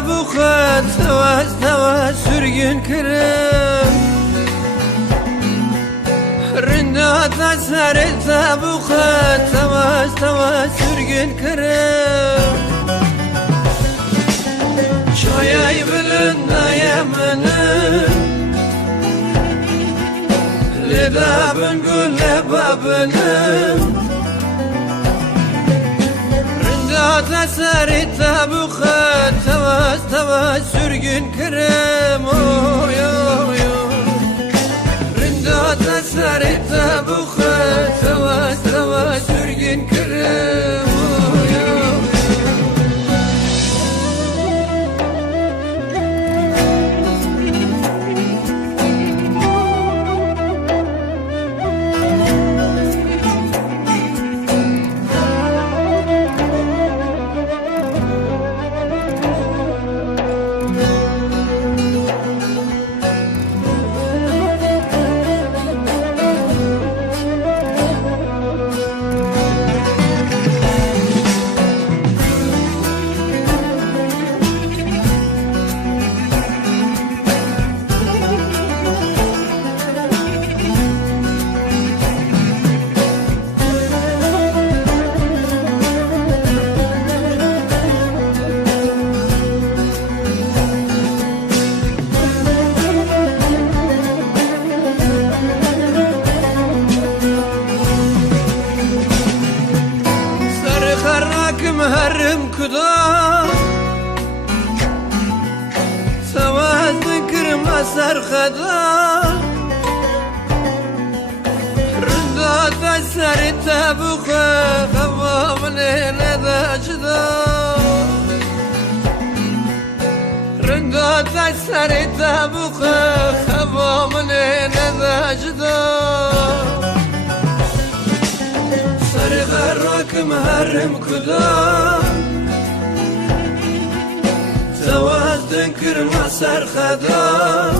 تبوخت تواز سرگن کرم رندات سر تبوخت تواز سرگن کرم شایای بلند یمنم لبابن گل لبابنم رندات سر تبوخت تواز سرگن کرم رندات سر تبوخت تواز سرگن کرم مهرم كدا سواز ذكر ما سر خدا رندات سر تبوخه خوا من لذا جدا رندات سر تبوخه خوا من لذا جدا سر غرك مهرم كدا زواج تنكر ما سر خدا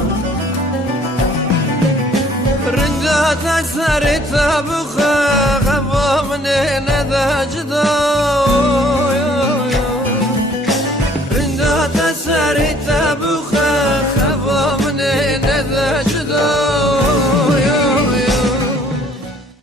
رندات سر تبوخه خوا من